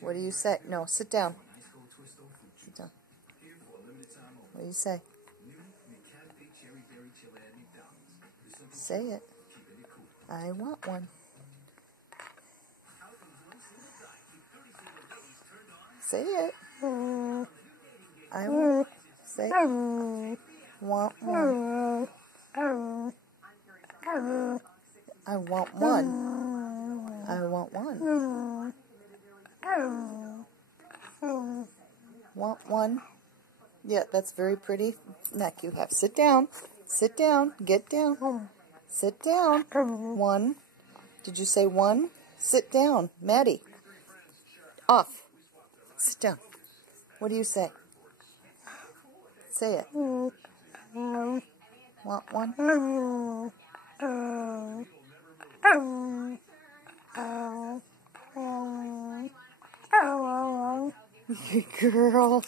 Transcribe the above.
What do you say? No, sit down. Sit down. What do you say? Say it. I want one. Say it. I want. Say. Want one. I want one. I want one. Want one? Yeah, that's very pretty neck you have. Sit down. Sit down. Get down. Sit down. One. Did you say one? Sit down. Maddie. Off. Sit down. What do you say? Say it. Want one? Good girl.